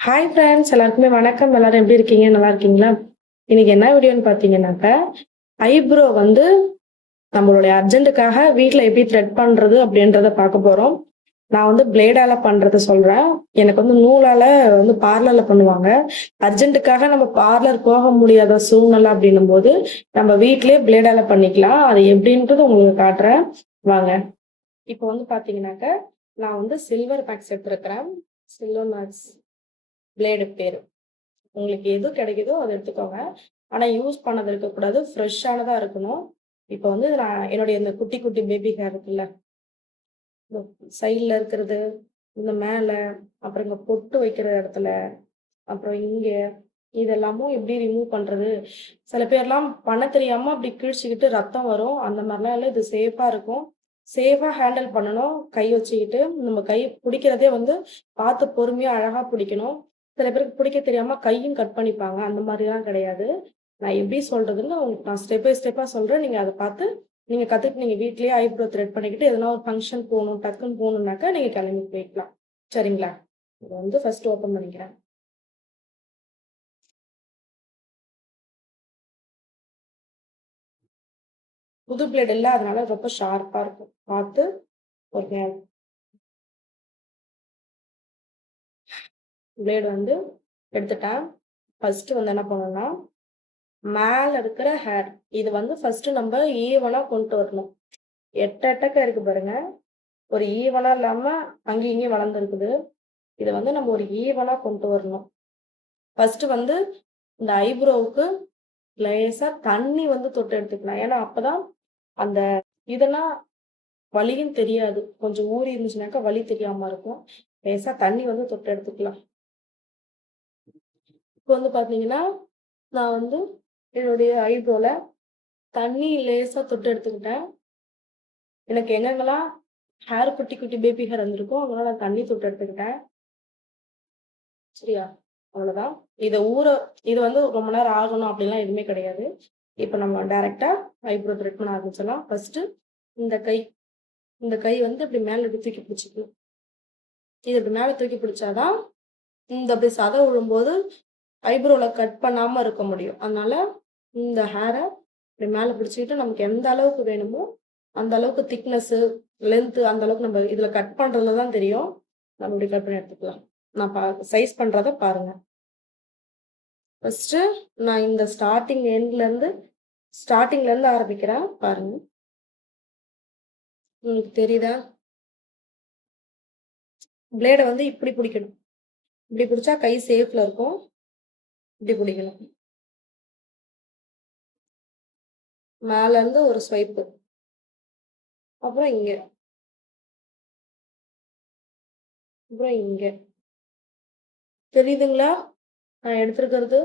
Hi friends, எல்லாருக்குமே வணக்கம். எல்லாரும் எப்படி இருக்கீங்க? நல்லா இருக்கீங்களா? இன்னைக்கு என்ன வீடியோன்னு பார்த்தீங்கன்னாக்க, ஐப்ரோ வந்து நம்மளுடைய அர்ஜென்ட்டுக்காக வீட்ல எப்படி த்ரெட் பண்றது அப்படின்றத பார்க்க போறோம். நான் வந்து பிளேடால பண்றத சொல்றேன். எனக்கு வந்து நூலால வந்து பார்லர்ல பண்ணுவாங்க. அர்ஜென்ட்டுக்காக நம்ம பார்லர் போக முடியாத சூழ்நிலை அப்படின்னும்போது, நம்ம வீட்லயே பிளேடால பண்ணிக்கலாம். அது எப்படின்றது உங்களுக்கு காட்டுறேன். வாங்க. இப்போ வந்து பார்த்தீங்கன்னாக்க, நான் வந்து சில்வர் மேக்ஸ் எடுத்திருக்கிறேன். சில்வர் மேக்ஸ் பிளேடு பேரு. உங்களுக்கு எது கிடைக்குதோ அத எடுத்துக்கோங்க. ஆனா யூஸ் பண்ணது இருக்கக்கூடாது. ஃப்ரெஷ்ஷானதா இருக்கணும். இப்ப வந்து நான் என்னுடைய இந்த குட்டி, குட்டி பேபி ஹேர் இருக்குல்ல, இந்த சைடுல இருக்கிறது, இந்த மேல, அப்புறம் இங்க பொட்டு வைக்கிற இடத்துல, அப்புறம் இங்க, இதெல்லாமும் எப்படி ரிமூவ் பண்றது? சில பேர்லாம் பண்ண தெரியாம அப்படி கிழிச்சுக்கிட்டு ரத்தம் வரும். அந்த மாரிலாம் இல்ல. இது சேஃபா இருக்கும். சேஃபா ஹேண்டில் பண்ணணும். கை வச்சுக்கிட்டு, நம்ம கை புடிக்கிறதே வந்து பார்த்து பொறுமையா, அழகா புடிக்கணும். சில பேருக்கு புடிக்க தெரியாம கையும் கட் பண்ணிப்பாங்க. அந்த மாரிலாம் கிடையாது. நான் எப்படி சொல்றதுன்னு உங்களுக்கு நான் ஸ்டெப் பை ஸ்டெப்பா சொல்றேன். நீங்க அத பார்த்து நீங்க கத்துட்டு நீங்க வீட்லயே ஐப்ரோ த்ரெட் பண்ணிக்கிட்டு எதனா ஒரு ஃபங்ஷன் போணும், டக்குன்னு போணும்னாக்கா நீங்க கிளம்பி போய்க்கலாம். சரிங்களா? இத வந்து ஃபர்ஸ்ட் ஓப்பன் பண்ணிக்கிறேன். புது பிளேட் இல்ல. அதனால ரொம்ப ஷார்ப்பா இருக்கும். பார்த்து பொறுமையா பிளேடு வந்து எடுத்துட்டேன். ஃபர்ஸ்ட் வந்து என்ன பண்ணணும்னா, மேல இருக்கிற ஹேர் இது வந்து ஃபர்ஸ்ட் நம்ம ஈவனா கொண்டு வரணும். எட்டக்க இருக்கு பாருங்க. ஒரு ஈவனா இல்லாம அங்கேயும் இங்கேயும் வளர்ந்துருக்குது. இத வந்து நம்ம ஒரு ஈவனா கொண்டு வரணும். ஃபர்ஸ்ட் வந்து இந்த ஐப்ரோவுக்கு லேசா தண்ணி வந்து தொட்டு எடுத்துக்கலாம். ஏன்னா அப்பதான் அந்த இதெல்லாம் வலியும் தெரியாது. கொஞ்சம் ஊறி இருந்துச்சுனாக்கா வலி தெரியாம இருக்கும். லேசா தண்ணி வந்து தொட்டு எடுத்துக்கலாம். இப்போ வந்து பார்த்தீங்கன்னா, நான் வந்து என்னுடைய ஐப்ரோல தண்ணி லேசா தொட்டு எடுத்துக்கிட்டேன். எனக்கு எங்கெங்கலாம் ஹேர் குட்டி, குட்டி பேபி ஹேர் வந்திருக்கோ, அங்கலாம் நான் தண்ணி தொட்டு எடுத்துக்கிட்டேன். சரியா? அவ்வளோதான். இத ஊற இது வந்து ரொம்ப நேரம் ஆகணும் அப்படிலாம் எதுவுமே கிடையாது. இப்ப நம்ம டைரக்ட்டா ஐப்ரோ த்ரெட் பண்ண ஆரம்பிச்சிடலாம். ஃபர்ஸ்ட்டு இந்த கை இந்த கை வந்து இப்படி மேல இப்படி தூக்கி பிடிச்சுக்கணும். இது இப்படி மேல தூக்கி பிடிச்சா தான், இந்த அப்படி சதை விழும்போது ஐப்ரோல கட் பண்ணாம இருக்க முடியும். அதனால இந்த ஹேர இப்படி மேல பிடிச்சுக்கிட்டு நமக்கு எந்த அளவுக்கு வேணுமோ, அந்த அளவுக்கு திக்னெஸ்ஸு, லென்த் அந்த அளவுக்கு நம்ம இதுல கட் பண்றதுல தான் தெரியும். நம்ம இப்படி கட் பண்ணி எடுத்துக்கலாம். நான் சைஸ் பண்றத பாருங்க. ஃபர்ஸ்ட்டு நான் இந்த ஸ்டார்ட்டிங்ல இருந்து ஆரம்பிக்கிறேன். பாருங்க. உங்களுக்கு தெரியுதா? பிளேட வந்து இப்படி பிடிக்கணும். இப்படி பிடிச்சா கை சேஃப்ல இருக்கும். இப்படி பிடிக்கணும். மேல இருந்து ஒரு ஸ்வைப்பு. அப்புறம் இங்க. அப்புறம் இங்க. தெரியுதுங்களா? நான் எடுத்திருக்கிறது.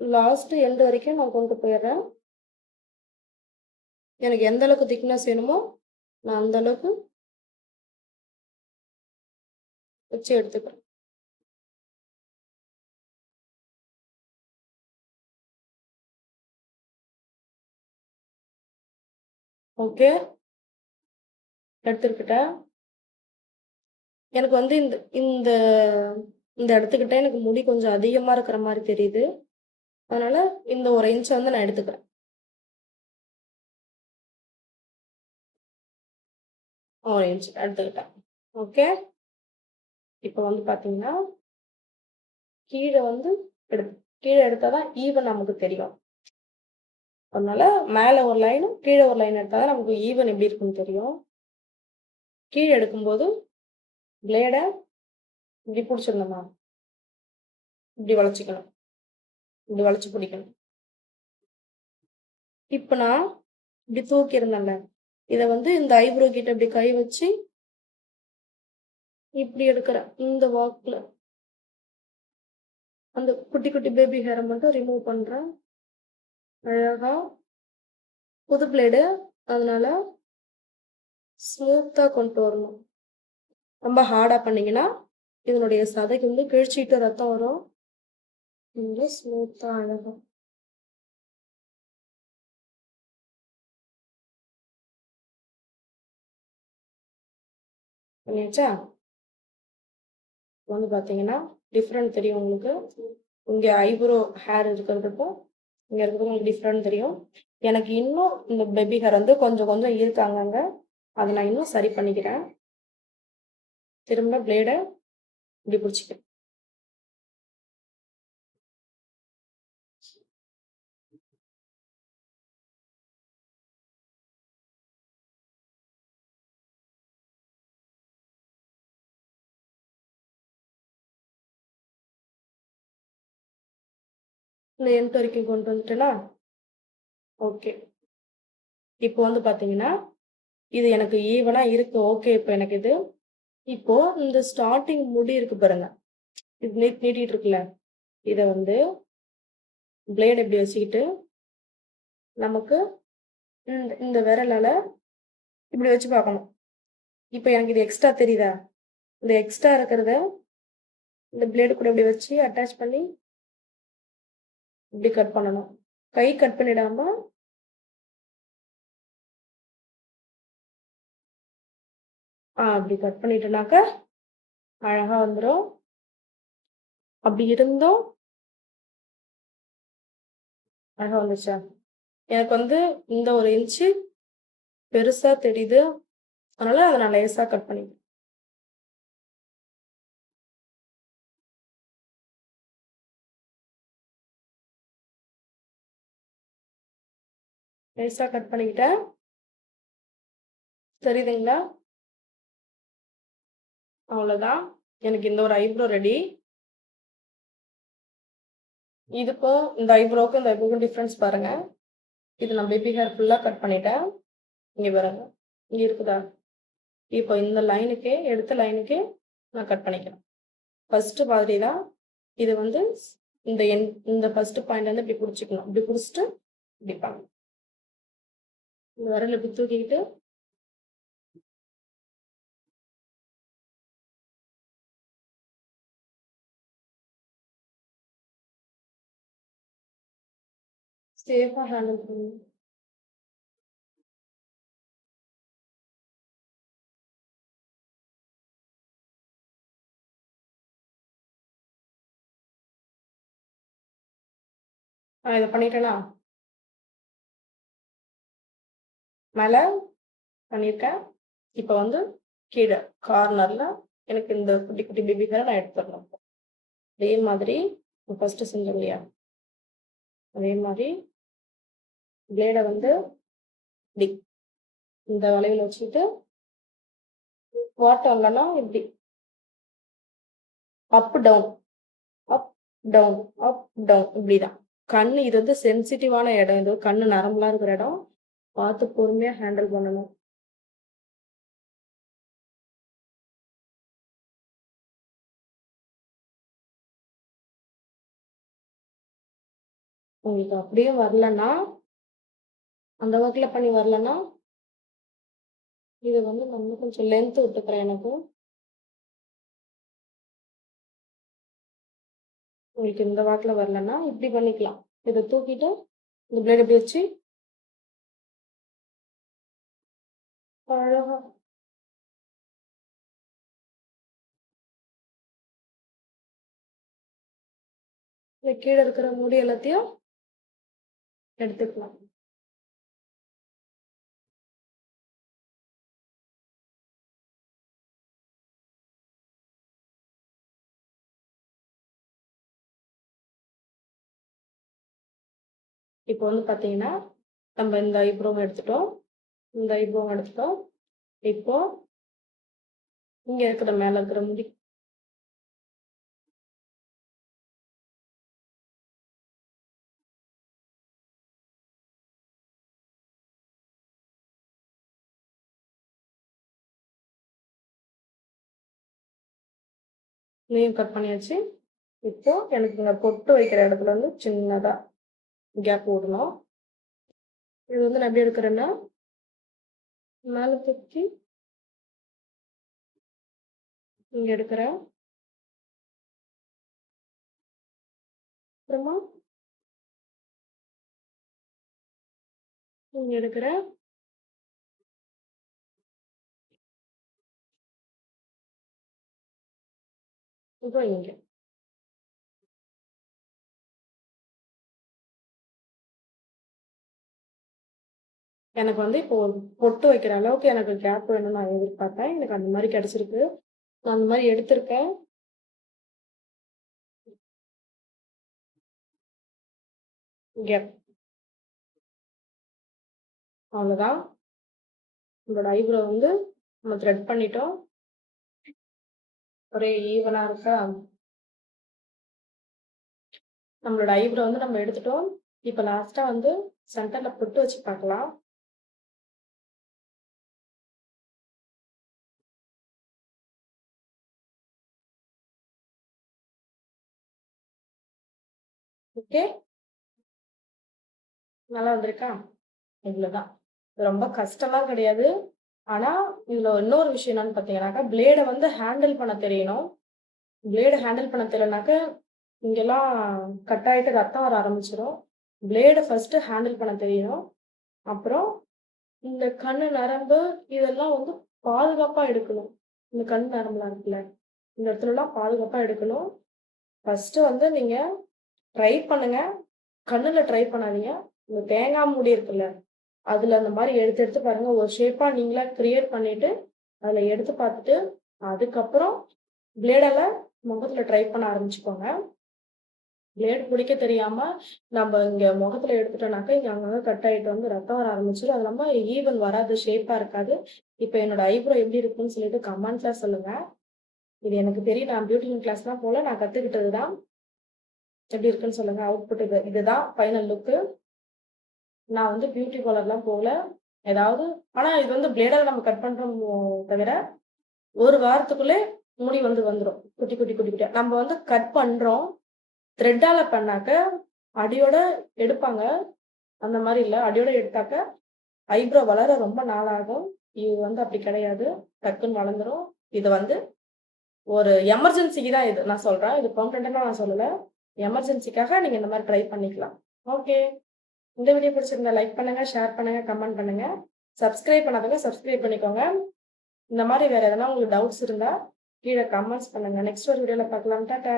லாஸ்ட் எண்ட் வரைக்கும் நான் கொண்டு போயிடுறேன். எனக்கு எந்த அளவுக்கு திக்னஸ் வேணுமோ, நான் அந்த அளவுக்கு வச்சு எடுத்துக்கிறேன். ஓகே. எடுத்துக்கிட்டேன். எனக்கு வந்து இந்த இந்த இந்த இடத்துக்கிட்ட எனக்கு முடி கொஞ்சம் அதிகமா இருக்கிற மாரி தெரியுது. அதனால இந்த 1 இன்ச் வந்து நான் எடுத்துக்கிறேன். 1 இன்ச் எடுத்துக்கிட்டேன். ஓகே. இப்ப வந்து பார்த்தீங்கன்னா, கீழ வந்து எடுத் கீழ எடுத்தா தான் ஈவன் நமக்கு தெரியும். அதனால மேல ஒரு லைனும், கீழ ஒரு லைன் எடுத்தா தான் நமக்கு ஈவன் எப்படி இருக்குன்னு தெரியும். கீழ எடுக்கும்போது பிளேட இப்படி புடிச்சிடணுமா, இப்படி வளைச்சுக்கணும். இப்படி வளைச்சு பிடிக்கணும். இப்ப நான் இப்படி தூக்கியிருந்தேன்ல, இத வந்து இந்த ஐப்ரோ கிட்ட இப்படி கை வச்சு இப்படி எடுக்கிறேன். இந்த வாக்குல. அந்த குட்டி, குட்டி பேபி ஹேர மட்டும் ரிமூவ் பண்றேன். அழகா. புது பிளேடு. அதனால ஸ்மூத்தா கொண்டு வரணும். ரொம்ப ஹார்டா பண்ணீங்கன்னா, இதனுடைய சதைக்கு வந்து கிழிச்சிட்டு ரத்தம் வரும். இங்க ஸ்மூத்தா அழகா. பண்ணியாச்சா? வந்து பார்த்தீங்கன்னா, டிஃப்ரெண்ட் தெரியும் உங்களுக்கு. இங்க ஐப்ரோ ஹேர் இருக்கிறதுக்கும், இங்க இருக்கிறது உங்களுக்கு டிஃப்ரெண்ட் தெரியும். எனக்கு இன்னும் இந்த பேபி ஹேர் வந்து கொஞ்சம் கொஞ்சம் இருக்கு அங்கங்க. அத நான் இன்னும் சரி பண்ணிக்கிறேன். திரும்ப பிளேட இப்படி புடிச்சுக்கிறேன். இந்த எண்ட் வரைக்கும் கொண்டு வந்துட்டேனா? ஓகே. இப்போ வந்து பார்த்தீங்கன்னா, இது எனக்கு ஈவனா இருக்கு. ஓகே இப்ப எனக்கு இது. இப்போ இந்த ஸ்டார்ட்டிங் முடி இருக்கு பாருங்க. இது நீட்டிட்டு இருக்குல்ல. இத வந்து பிளேட் இப்படி வச்சுக்கிட்டு, நமக்கு இந்த இந்த விரலால இப்படி வச்சு பார்க்கணும். இப்ப எனக்கு இது எக்ஸ்ட்ரா தெரியுதா? இந்த எக்ஸ்ட்ரா இருக்கிறத இந்த பிளேடு கூட இப்படி வச்சு அட்டாச் பண்ணி இப்படி கட் பண்ணணும். கை கட் பண்ணிடாம அப்படி கட் பண்ணிட்டோம்னாக்க அழகா வந்துரும். அப்படி இருந்தும் அழகா வந்துச்சா? எனக்கு வந்து இந்த ஒரு இன்ச்சு பெருசா தெரியுது. அதனால அத நான் லேசா கட் பண்ணிக்கிறேன். லேசா கட் பண்ணிக்கிட்டேன். தெரியுதுங்களா? அவ்வளோதான். எனக்கு இந்த ஒரு ஐப்ரோ ரெடி. இதுக்கும் இந்த ஐப்ரோவுக்கும் இந்த ஐப்ரோவுக்கும் டிஃப்ரென்ஸ் பாருங்க. இது நான் பேபி ஹேர் ஃபுல்லா கட் பண்ணிட்டேன். இங்க பாருங்க. இங்க இருக்குதா? இப்போ இந்த லைனுக்கே எடுத்த லைனுக்கே நான் கட் பண்ணிக்கிறேன். ஃபர்ஸ்ட் மாதிரி தான். இது வந்து இந்த ஃபர்ஸ்ட் பாயிண்ட் வந்து இப்படி புடிச்சுக்கணும். இப்படி புடிச்சுட்டு இப்படி பண்ணணும். இந்த விரல் இப்படி தூக்கிக்கிட்டு சேஃபா ஹேண்டில் பண்ணணும். நான் இதை பண்ணிட்டேனா? மேல பண்ணியிருக்கேன். இப்போ வந்து கீழே கார்னர்ல எனக்கு இந்த குட்டி குட்டி பேபி ஹேரை நான் எடுத்துடணும். அதே மாதிரி ஃபர்ஸ்ட் செஞ்சோம் இல்லையா? அதே மாதிரி பிளேடை வந்து இப்படி இந்த வளைவில் வச்சுக்கிட்டு வாட்டர் இல்லைன்னா இப்படி up down up down up down இப்படிதான். கண்ணு இது வந்து சென்சிட்டிவான இடம். இது கண்ணு நரம்புலாம் இருக்கிற இடம். பார்த்து பொறுமையா ஹேண்டில் பண்ணணும். உங்களுக்கு அப்படியே வரலன்னா, அந்த ஒர்க்ல பண்ணி வரலன்னா, இது வந்து நான் இன்னும் கொஞ்சம் லென்த் விட்டுக்கிறேன் எனக்கு. உங்களுக்கு இந்த வாக்கில் வரலன்னா இப்படி பண்ணிக்கலாம். இதை தூக்கிட்டு இந்த பிளேட் இப்படி வச்சு அழகா இந்த கீழே இருக்கிற முடி எல்லாத்தையும் எடுத்துக்கலாம். இப்போ வந்து பார்த்தீங்கன்னா, நம்ம இந்த ஐப்ரோவும் எடுத்துட்டோம். இந்த ஐப்ரோவும் எடுத்துட்டோம். இப்போ இங்க இருக்கிற மேல இருக்கிற முடி இதையும் கட் பண்ணியாச்சு. இப்போ எனக்கு இங்க பொட்டு வைக்கிற இடத்துல வந்து சின்னதா கேப் விடணும். இது வந்து நான் எப்படி எடுக்கிறேன்னா, மேல தூக்கி இங்க எடுக்கிறேன். அப்புறமா இங்க எடுக்கிறேன். இப்போ இங்க எனக்கு வந்து இப்போ ஒரு பொட்டு வைக்கிற அளவுக்கு எனக்கு கேப் வேணும்னு நான் எதிர்பார்த்தேன். எனக்கு அந்த மாதிரி கிடைச்சிருக்கு. நான் அந்த மாதிரி எடுத்திருக்கேன். இங்க அவ்வளவுதான். நம்மளோட ஐப்ரோ வந்து நம்ம த்ரெட் பண்ணிட்டோம். ஒரே ஈவனா இருக்கா? நம்மளோட ஐப்ரோ வந்து நம்ம எடுத்துட்டோம். இப்போ லாஸ்டா வந்து சென்டர்ல பொட்டு வச்சு பார்க்கலாம். ஓகே, நல்லா வந்திருக்கா? இவ்வளவுதான். இது ரொம்ப கஷ்டம்லாம் கிடையாது. ஆனா இதுல இன்னொரு விஷயம் என்னன்னு பாத்தீங்கன்னாக்கா, பிளேட வந்து ஹேண்டில் பண்ண தெரியணும். பிளேட ஹேண்டில் பண்ண தெரியலனாக்க இங்கெல்லாம் கட் ஆயிட்டு ரத்தம் வர ஆரம்பிச்சிடும். பிளேட ஃபர்ஸ்ட் ஹேண்டில் பண்ண தெரியணும். அப்புறம் இந்த கண்ணு நரம்பு இதெல்லாம் வந்து பாதுகாப்பா எடுக்கணும். இந்த கண் நரம்புலாம் இருக்குல்ல, இந்த இடத்துலலாம் பாதுகாப்பா எடுக்கணும். ஃபர்ஸ்ட் வந்து நீங்க ட்ரை பண்ணுங்க. கண்ணுல ட்ரை பண்ணாதீங்க. இந்த தேங்காய் மூடி இருக்குல்ல, அதுல அந்த மாதிரி எடுத்து எடுத்து பாருங்க. ஒரு ஷேப்பா நீங்களா கிரியேட் பண்ணிட்டு அதுல எடுத்து பார்த்துட்டு அதுக்கப்புறம் பிளேடால முகத்துல ட்ரை பண்ண ஆரம்பிச்சுக்கோங்க. பிளேட் பிடிக்க தெரியாம நம்ம இங்க முகத்துல எடுத்துட்டோம்னாக்கா இங்க அங்கங்க கட் ஆயிட்டு வந்து ரத்தம் வர ஆரம்பிச்சிடும். அது இல்லாம ஈவன் வராது, ஷேப்பா இருக்காது. இப்ப என்னோட ஐப்ரோ எப்படி இருக்குன்னு சொல்லிட்டு கமெண்ட்ல சொல்லுங்க. இது எனக்கு தெரியும். நான் பியூட்டிஷியன் கிளாஸ்லாம் போல, நான் கத்துக்கிட்டதுதான். எப்படி இருக்குன்னு சொல்லுங்க. அவுட்புட் இதுதான் ஃபைனல் லுக்கு. நான் வந்து பியூட்டி பார்லர்லாம் போகல. ஏதாவது ஆனா இது வந்து பிளேடால நம்ம கட் பண்றோம் தவிர, ஒரு வாரத்துக்குள்ளே முடி வந்து வந்துரும். குட்டி குட்டி குட்டி குட்டியா. நம்ம வந்து கட் பண்றோம். த்ரெட்டால பண்ணாக்க அடியோட எடுப்பாங்க. அந்த மாதிரி இல்ல. அடியோட எடுத்தாக்க ஐப்ரோ வளர ரொம்ப நாள் ஆகும். இது வந்து அப்படி கிடையாது. டக்குன்னு வளர்ந்துரும். இது வந்து ஒரு எமர்ஜென்சிக்கு தான் இது நான் சொல்றேன். இது பெர்மனன்ட்டா நான் சொல்லல. எமர்ஜென்சிக்காக நீங்க இந்த மாதிரி ட்ரை பண்ணிக்கலாம். ஓகே. இந்த வீடியோ பிடிச்சிருந்தா லைக் பண்ணுங்க, ஷேர் பண்ணுங்க, கமெண்ட் பண்ணுங்க. சப்ஸ்கிரைப் பண்ணாதவங்க சப்ஸ்கிரைப் பண்ணிக்கோங்க. இந்த மாதிரி வேற எதனா உங்களுக்கு டவுட்ஸ் இருந்தா கீழே கமெண்ட்ஸ் பண்ணுங்க. நெக்ஸ்ட் ஒரு வீடியோல பார்க்கலாம். டாடா.